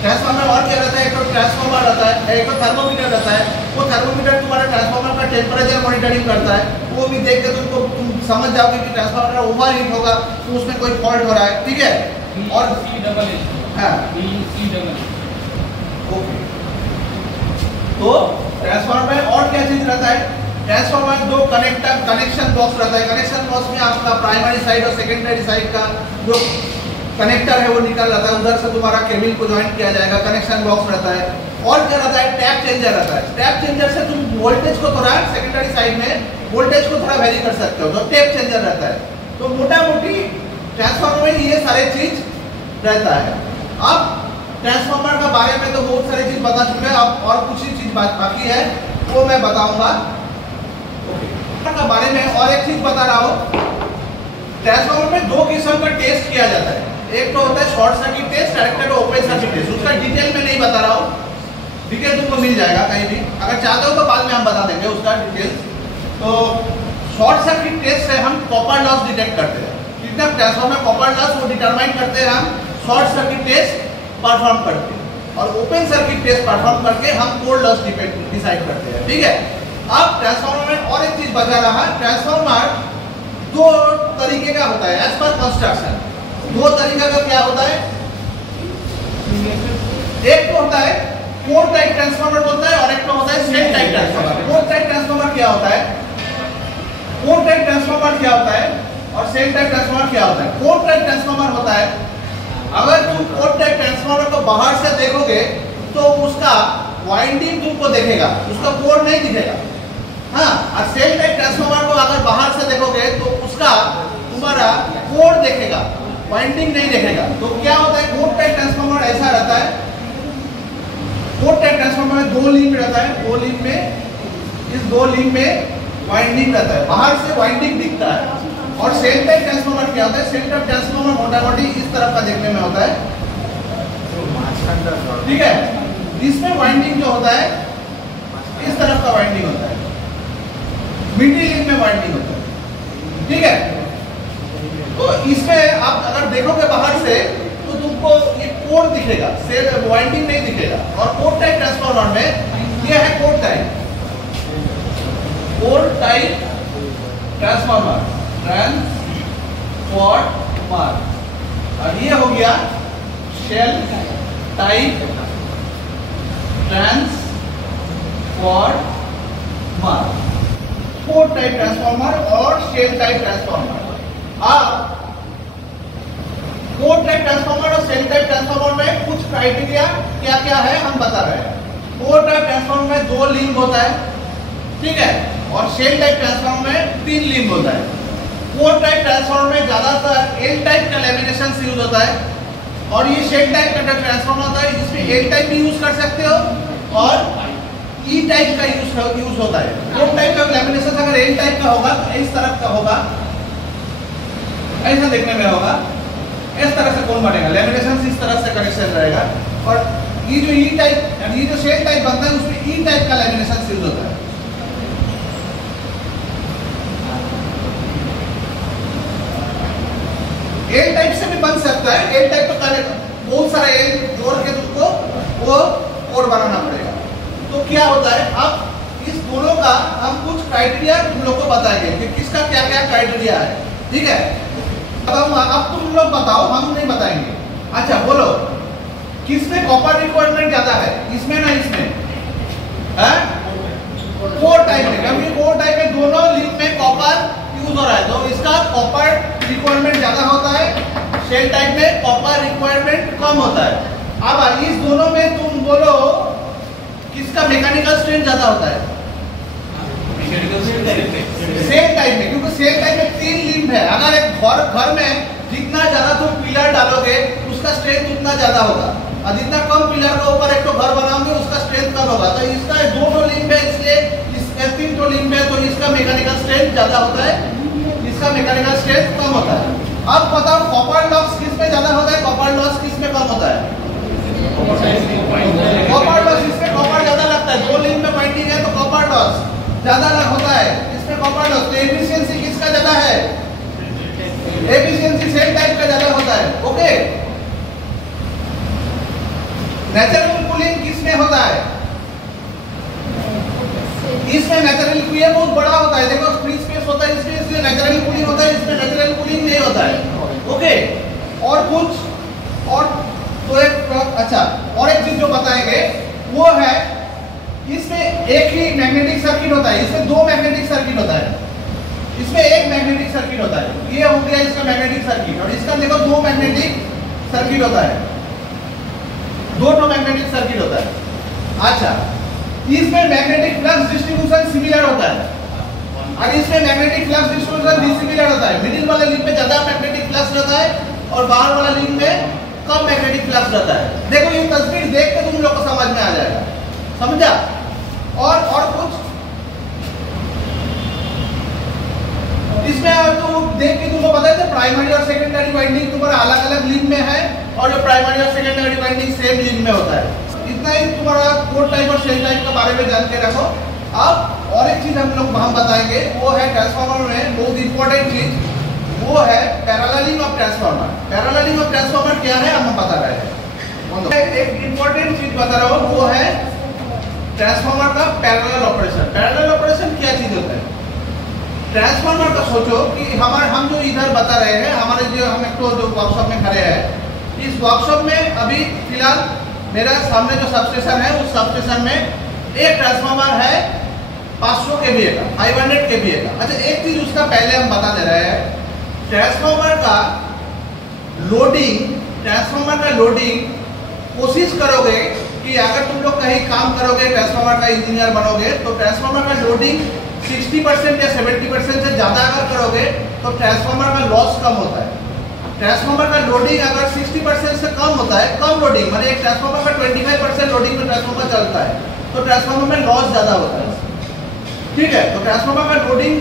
ट्रांसफार्मर और क्या रहता है? एक तो ट्रांसफार्मर रहता है, एक तो थर्मोमीटर रहता है। वो थर्मोमीटर तुम्हारा ट्रांसफार्मर का टेम्परेचर मॉनिटरिंग करता है। वो भी देख के तुम समझ जाओगे कि ट्रांसफार्मर ओवर हीट होगा तो उसमें कोई फॉल्ट हो रहा है। ठीक है, और ओके, तो ट्रांसफार्मर में और क्या चीज रहता है? ट्रांसफार्मर दो कनेक्शन बॉक्स रहता है। कनेक्शन बॉक्स में आपका प्राइमरी साइड और सेकेंडरी साइड का जो कनेक्टर है वो निकल रहता है, उधर से तुम्हारा केबल को ज्वाइन किया जाएगा। कनेक्शन बॉक्स रहता है। और क्या रहता है? टैप चेंजर रहता है। टैप चेंजर से तुम वोल्टेज को थोड़ा सेकेंडरी साइड में वोल्टेज को थोड़ा वेरी कर सकते हो, तो टैप चेंजर रहता है। तो मोटा मोटी ट्रांसफार्मर में ये सारे चीज रहता है। अब ट्रांसफार्मर का बारे में तो बहुत सारी चीज बता चुके हैं, अब और कुछ ही चीज बाकी है वो मैं बताऊंगा। का बारे में और एक चीज बता रहा हूँ, ट्रांसफार्मर में दो किस्म का टेस्ट किया जाता है। एक तो होता है short circuit test, direct open circuit test. उसका डिटेल में नहीं बता रहा हूँ, डिटेल तुमको मिल जाएगा कहीं भी, अगर चाहते हो तो बाद में हम बता देंगे उसका डिटेल्स। तो शॉर्ट सर्किट टेस्ट से हम कॉपर लॉस डिटेक्ट करते हैं, कितना ट्रांसफार्मर कॉपर लॉस वो डिटरमाइन करते हैं हम शॉर्ट सर्किट टेस्ट परफॉर्म करके, और ओपन सर्किट टेस्ट परफॉर्म करके हम कोर लॉस डिसाइड करते हैं। ठीक है, अब ट्रांसफार्मर में और एक चीज बचा रहा, ट्रांसफार्मर दो तरीके का होता है एज पर कंस्ट्रक्शन। दो तरीके का क्या होता है? एक तो होता है कोर टाइप ट्रांसफार्मर होता है और एक तो होता है shell type transformer. Core type transformer क्या होता है? कोर टाइप ट्रांसफार्मर क्या होता है और सेल टाइप ट्रांसफार्मर क्या होता है? कोर टाइप ट्रांसफार्मर होता है, अगर तुम कोर टाइप ट्रांसफार्मर को बाहर से देखोगे तो उसका वाइंडिंग तुमको देखेगा, उसका कोर नहीं दिखेगा। हाँ, और सेल टाइप ट्रांसफार्मर को अगर बाहर से देखोगे तो उसका तुम्हारा कोर देखेगा, वाइंडिंग नहीं देखेगा। तो क्या होता है? कोर टाइप ट्रांसफार्मर ऐसा रहता है, कोर टाइप ट्रांसफार्मर में दो लिंक रहता है, दो लिंक में, इस दो लिंक में वाइंडिंग रहता है, बाहर से वाइंडिंग दिखता है। और सेल टाइप ट्रांसफार्मर क्या होता है? सेल टाइप ट्रांसफार्मर मोटा मोटी इस तरफ का देखने में होता है। ठीक है, इसमें वाइंडिंग जो होता है इस तरफ का वाइंडिंग होता है, मिडिल लिंक में वाइंडिंग होता है। ठीक है, तो इसमें आप अगर देखोगे बाहर से तो तुमको ये कोर दिखेगा, सेल वाइंडिंग नहीं दिखेगा। और कोर टाइप ट्रांसफार्मर में ये है कोर टाइप ट्रांसफार्मर और ये हो गया shell type transformer, core type transformer और शेल टाइप ट्रांसफार्मर। अब कोर टाइप ट्रांसफार्मर और सेल टाइप ट्रांसफार्मर में कुछ क्राइटेरिया क्या क्या है हम बता रहे हैं। कोर टाइप ट्रांसफार्मर में 2 लिंक होता है, ठीक है, और सेल टाइप ट्रांसफार्मर में 3 लिंक होता है। कोर टाइप ट्रांसफार्मर में ज्यादातर एल टाइप का लैमिनेशन यूज होता है और ये शेल टाइप का ट्रांसफार्मर होता है जिसमें एल टाइप भी यूज कर सकते हो और ई टाइप का यूज होता है। कोर टाइप का लैमिनेशन अगर एल टाइप का होगा तो इस तरह का होगा, ऐसा देखने में होगा, इस तरह से कोन बनेगा, लैमिनेशन इस तरह से कनेक्शन रहेगा। और ये जो ई टाइप यानी ये जो शेल टाइप बनता है उसमें ई टाइप का लैमिनेशन यूज होता है। एल टाइप से भी बन सकता है, एल टाइप का बहुत सारा एल जोड़ के तुमको वो कोड बनाना पड़ेगा। तो क्या होता है, अब इस दोनों का हम कुछ क्राइटेरिया तुम लोग को बताएंगे कि किसका क्या क्या क्राइटेरिया है, ठीक है। अब तुम लोग बताओ, हम नहीं बताएंगे। अच्छा बोलो, किसमें कॉपर रिक्वायरमेंट ज्यादा है, इसमें ना इसमें? कोर टाइप में, क्योंकि कोर टाइप में दोनों लिंक में कॉपर यूज हो रहा है तो इसका कॉपर रिक्वायरमेंट ज्यादा होता है, शेल टाइप में कॉपर रिक्वायरमेंट कम होता है। अब इस दोनों में तुम बोलो किसका मैकेनिकल स्ट्रेंथ ज्यादा होता है? सेल टाइप में, क्योंकि सेल टाइप में 3 लिंक है। अगर एक घर में जितना ज्यादा तुम पिलर डालोगे उसका स्ट्रेंथ उतना ज्यादा होगा और जितना कम पिलर के ऊपर एक तो घर बनाओगे उसका स्ट्रेंथ कम होगा। तो इसका 2 लिंक है, इसलिए इसका 3 लिंक है तो इसका मैकेनिकल स्ट्रेंथ ज्यादा होता है, इसका मैकेनिकल स्ट्रेंथ कम होता है। अब बताओ कॉपर लॉस किस में ज्यादा होता है, कॉपर लॉस किस में कम होता है? कॉपर लॉस, इसमें कॉपर ज्यादा लगता है, 2 लिंक में बाइंडिंग है तो कॉपर लॉस ज्यादा होता है, इसमें कॉपर लॉस। तो एफिशिएंसी किसका ज्यादा है? एफिशिएंसी सेल टाइप का ज्यादा होता है, ओके। नेचुरल कूलिंग किसमें होता है? इसमें नेचुरल कूलिंग बहुत बड़ा होता है, देखो फ्री स्पेस होता है इसमें, इसलिए नेचुरल कूलिंग होता है, इसमें नेचुरल कूलिंग नहीं होता है, ओके। और कुछ और तो एक अच्छा और एक चीज जो बताएंगे वो है इसमें एक ही मैग्नेटिक सर्किट होता है, इसमें 2 मैग्नेटिक सर्किट होता है, इसमें एक मैग्नेटिक सर्किट होता है। ये हो गया इसका मैग्नेटिक सर्किट और इसका देखो 2 मैग्नेटिक सर्किट होता है, 2 मैग्नेटिक सर्किट होता है। अच्छा, इसमें मैग्नेटिक फ्लक्स डिस्ट्रीब्यूशन सिमिलर होता है और इसमें मैग्नेटिक फ्लक्स डिस्ट्रीब्यूशन डिसिमिलर होता है। मिडिल वाले लिंक में ज्यादा मैग्नेटिक फ्लक्स रहता है और बाहर वाला लिंक में कम मैग्नेटिक फ्लक्स रहता है। देखो ये तस्वीर देख के तुम लोग को समझ में आ जाएगा, समझा? और कुछ इसमें तो देख के तुमको पता है प्राइमरी और सेकेंडरी वाइंडिंग तुम्हारा अलग अलग लिंक में है और जो प्राइमरी और सेकेंडरी वाइंडिंग सेम लिंक में होता है। इतना ही तुम्हारा कोर टाइप और शेल टाइप के बारे में जान के रखो। अब और एक चीज हम लोग वहां बताएंगे वो है ट्रांसफार्मर में बहुत इंपॉर्टेंट चीज, वो है paralleling of transformer. Paralleling of transformer क्या है हम बता रहे हैं। एक इंपॉर्टेंट चीज बता रहा हूँ वो है ट्रांसफार्मर का पैरेलल ऑपरेशन। पैरेलल ऑपरेशन क्या चीज होता है? ट्रांसफार्मर का सोचो कि हम जो इधर बता रहे हैं, हमारे जो हम एक तो जो वर्कशॉप में खड़े हैं, इस वर्कशॉप में अभी फिलहाल मेरा सामने जो सबस्टेशन है उस सबस्टेशन में एक ट्रांसफार्मर है 500 kVA का, 500 kVA का। अच्छा एक चीज उसका पहले हम बता दे रहे हैं, ट्रांसफार्मर का लोडिंग कोशिश करोगे कि अगर तुम लोग कहीं काम करोगे, ट्रांसफार्मर का इंजीनियर बनोगे तो ट्रांसफार्मर का लोडिंग 60% या 70% से ज्यादा अगर करोगे तो ट्रांसफार्मर का लॉस कम होता है। ट्रांसफार्मर का लोडिंग अगर 60% से कम होता है, कम लोडिंग माने एक ट्रांसफार्मर का 25% लोडिंग में ट्रांसफार्मर चलता है तो ट्रांसफार्मर में लॉस ज्यादा होता है, ठीक है। तो ट्रांसफार्मर का लोडिंग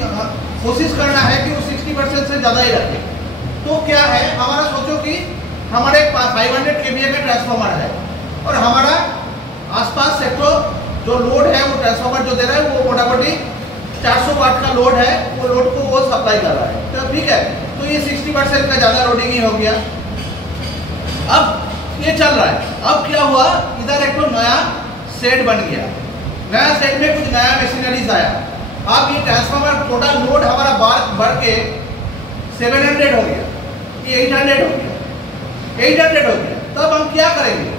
कोशिश करना है कि वो 60% से ज्यादा ही रखे। तो क्या है, हमारा सोचो कि हमारे पास 500 kVA का ट्रांसफार्मर है और हमारा आसपास से तो जो लोड है वो ट्रांसफार्मर जो दे रहा है वो मोटामोटी 400 वाट का लोड है, वो लोड को वो सप्लाई कर रहा है, तो ठीक है। तो ये 60% का ज्यादा लोडिंग ही हो गया। अब ये चल रहा है, अब क्या हुआ, इधर एक तो नया शेड बन गया, नया सेट में कुछ नया मशीनरीज आया, अब ये ट्रांसफार्मर टोटल लोड हमारा बढ़ के 700 हो गया, ये 800 हो गया, 800 हो गया। तब हम क्या करेंगे,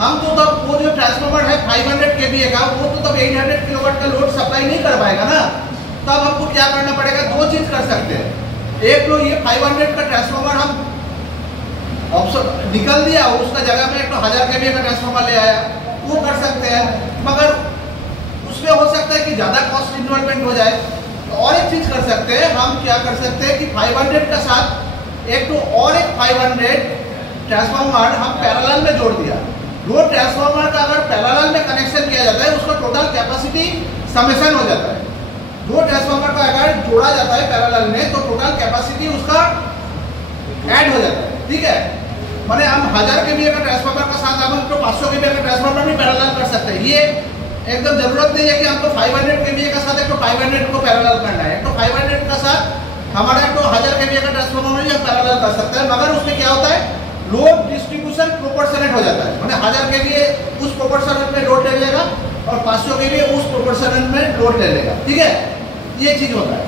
हम तो तब वो जो ट्रांसफार्मर है 500 kVA का, वो तो तब 800 किलोवाट का लोड सप्लाई नहीं कर पाएगा ना। तब हमको क्या करना पड़ेगा, दो चीज कर सकते हैं। एक तो ये 500 का ट्रांसफार्मर हम ऑप्शन निकल दिया, उसका जगह में एक तो 1000 kVA का ट्रांसफार्मर ले आया, वो कर सकते हैं, मगर उसमें हो सकता है कि ज्यादा कॉस्ट इन्वॉल्वमेंट हो जाए। तो और एक चीज कर सकते हैं, हम क्या कर सकते हैं कि 500 का साथ एक तो और एक 500 ट्रांसफार्मर हम पैरेलल में जोड़ दिया। दो ट्रांसफार्मर का अगर पैरेलल में कनेक्शन किया जाता है, उसका टोटल कैपेसिटी समेशन हो जाता है। दो ट्रांसफार्मर का अगर जोड़ा जाता है पैरेलल में, तो टोटल कैपेसिटी उसका ऐड हो जाता है, ठीक है। माने हम 1000 kVA का ट्रांसफार्मर का साथ हम तो 500 kVA का ट्रांसफार्मर भी पैरेलल कर सकते हैं। ये एकदम जरूरत नहीं है कि हमको 500 kVA का साथ एक तो 500 को पैरेलल करना है, तो 500 का साथ हमारा एक तो 1000 kVA का ट्रांसफार्मर भी हम पैरेलल कर सकते हैं। मगर उसमें क्या होता है, लोड डिस्ट्रीब्यूशन प्रोपोर्शनेट हो जाता है, माने 1000 kVA उस प्रोपोर्शनेट में लोड ले लेगा और 500 kVA उस प्रोपोर्शनेट में लोड ले लेगा, ठीक है। ये चीज होता है।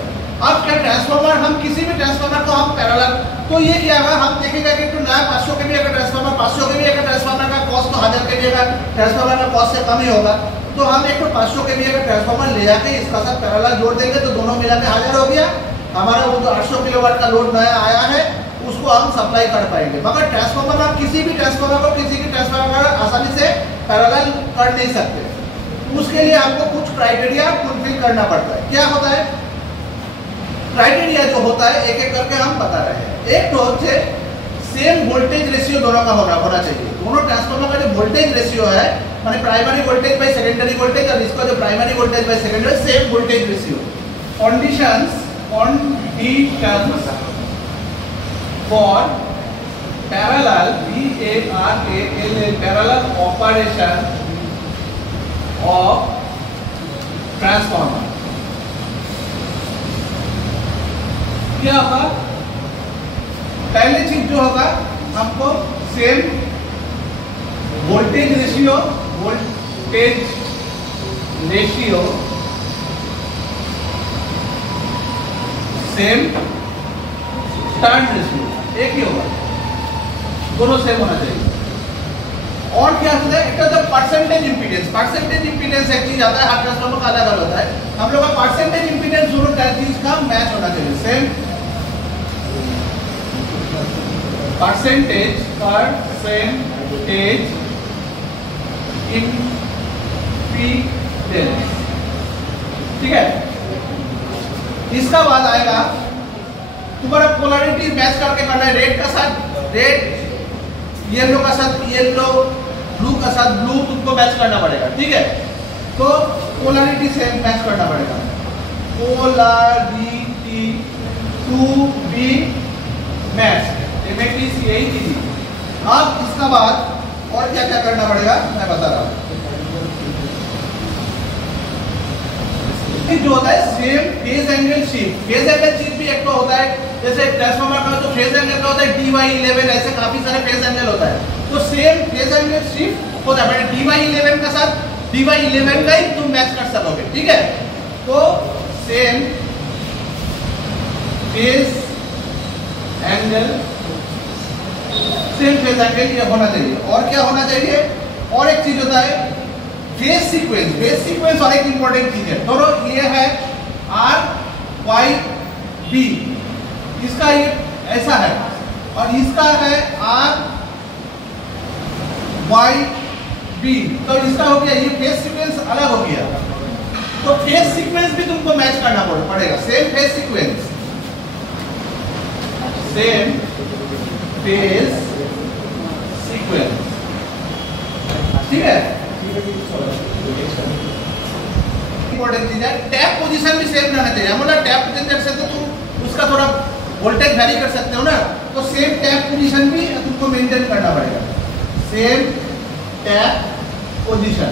अब क्या ट्रांसफार्मर, हम किसी भी ट्रांसफार्मर को हम पैरेलल, तो ये क्या होगा, हम देखेंगे कि तो नया 500 kVA का ट्रांसफार्मर, 500 kVA का ट्रांसफार्मर का कॉस्ट तो 1000 kVA का ट्रांसफार्मर का कॉस्ट से कम ही होगा। तो हम एक तो 500 kVA का ट्रांसफार्मर ले जाके इसका साथ पैरेलल जोड़ देंगे, तो दोनों मिला के 1000 हो गया। हमारा वो जो 800 किलोवाट का लोड नया आया है, उसको हम सप्लाई कर पाएंगे। मगर ट्रांसफार्मर, आप किसी भी ट्रांसफार्मर को किसी की ट्रांसफार्मर आसानी से पैरेलल कर नहीं सकते। उसके लिए हमको कुछ क्राइटेरिया फुलफिल करना पड़ता है। क्या होता है क्राइटेरिया जो होता है, एक एक करके हम बता रहे हैं। एक तो होते सेम वोल्टेज रेशियो दोनों का होना चाहिए। दोनों ट्रांसफार्मर का जो वोल्टेज रेशियो है, माने primary voltage by secondary voltage और इसका जो primary voltage by secondary, same voltage ratio. Conditions for parallel parallel operation of transformer. क्या होगा, पहले चीज जो होगा, हमको same voltage ratio same turn ratio एक ही होगा, दोनों सेम होना चाहिए। और क्या होता है, एक तो परसेंटेज इंपीडेंस एक चीज आता है, हर ट्रांसफार्मर का अलग अलग होता है। हम लोग का परसेंटेज इंपीडेंस दोनों चीज का मैच होना चाहिए, सेम परसेंटेज इंपीडेंस, ठीक है। इसका बाद आएगा तुम्हारा पोलैरिटी मैच करके करना है। रेड का साथ रेड, येलो का साथ येलो, ब्लू का साथ ब्लू, तुमको मैच करना पड़ेगा, ठीक है। तो पोलैरिटी से मैच करना पड़ेगा, पोलैरिटी टू बी मैच, यही चीज। अब इसका बाद और क्या क्या करना पड़ेगा मैं बता रहा हूँ। जो होता है same phase angle shift, phase angle shift भी एक तो होता है, जैसे ट्रांसफार्मर का तो फेज एंगल का होता है dy11, ऐसे काफी सारे फेज एंगल होता है। तो सेम फेज एंगल शिफ्ट होता है, dy11 का साथ dy11 का ही तुम मैच कर सकोगे, ठीक है। तो सेम फेज एंगल ये होना चाहिए। और क्या होना चाहिए, और एक चीज होता है फेज सीक्वेंस और एक इंपॉर्टेंट चीज है। दोनों ये है RYB, इसका ये ऐसा है और इसका है RYB, तो इसका हो गया, ये फेज सीक्वेंस अलग हो गया। तो फेज सीक्वेंस भी तुमको मैच करना पड़ेगा, same phase sequence, same phase sequence, ठीक है। इंपॉर्टेंट चीज है, टैप पोजीशन भी सेम रहना चाहिए। हम बोला टैप पोजीशन से तो तुम उसका थोड़ा वोल्टेज वैरी कर सकते हो ना, तो सेम टैप पोजीशन भी तुमको मेंटेन करना पड़ेगा, सेम टैप पोजीशन।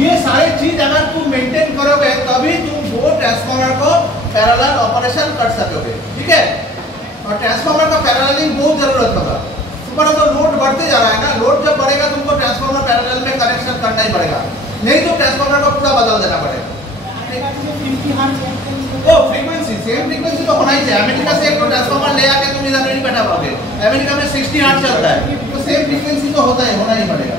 ये सारे चीज अगर तुम मेंटेन करोगे तभी तुम वो ट्रांसफार्मर को पैरेलल ऑपरेशन कर सकोगे, ठीक है। और ट्रांसफार्मर का पैरेललिंग बहुत जरूरत होगा। तुम्हारा तो लोड बढ़ते जा रहा है ना, लोड जब बढ़ेगा तुमको ट्रांसफार्मर पैरेलल में कनेक्शन करना ही पड़ेगा। नहीं तो ट्रांसफार्मर को पूरा बदल देना पड़ेगा। ओ फ्रीक्वेंसी, सेम फ्रीक्वेंसी तो होना ही चाहिए। अमेरिका से एक ट्रांसफार्मर ले आके तुम इधर नहीं बैठा पाओगे। अमेरिका में 60 हर्ट्ज चलता है, तो सेम फ्रीक्वेंसी तो होता है, होना ही पड़ेगा।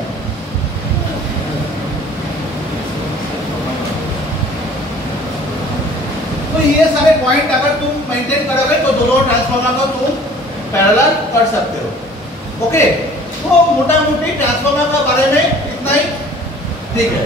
तो ये सारे पॉइंट अगर तुम मेंटेन करोगे तो दोनों ट्रांसफार्मर को तुम पैरेलल कर सकते हो। ओके, तो मोटा मोटी ट्रांसफार्मर का बारे में इतना ही, ठीक है।